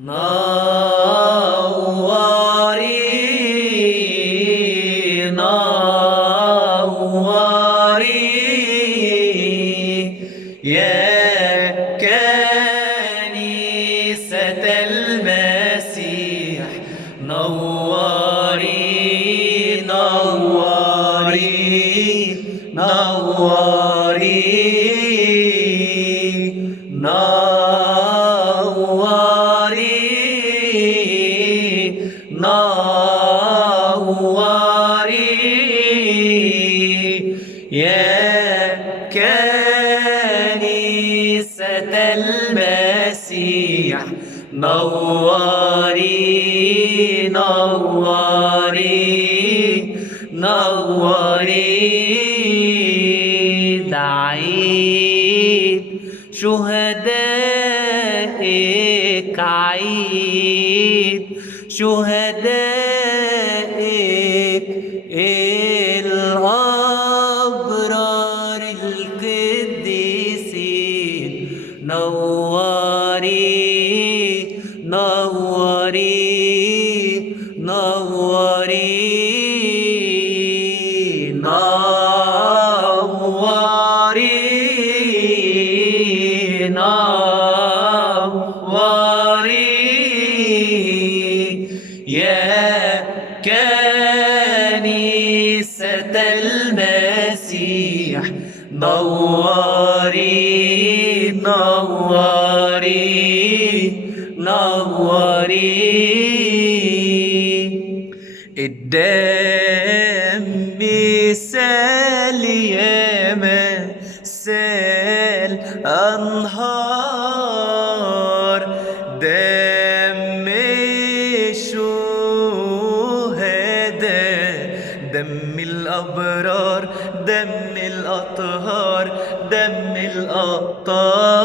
نوري نوري يا كنيسة المسيح، نوري نوري نوري نوري يا كنيسة المسيح، نوري نوري نوري. دعيت شهدائك، عيد شهدائك الأبرار القديسين، نوري نوري نوري نوري نوري يا كنيسة المسيح، نوري نوري نوري. الدم سال ياما، سال أنهار، دم الشهداء، دم الأبرار، دم الأطهار، دم الأبطال.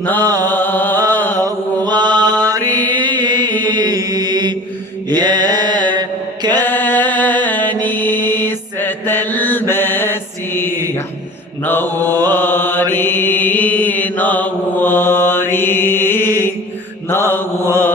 نوري يا كنيسة المسيح، نوري نوري نوري.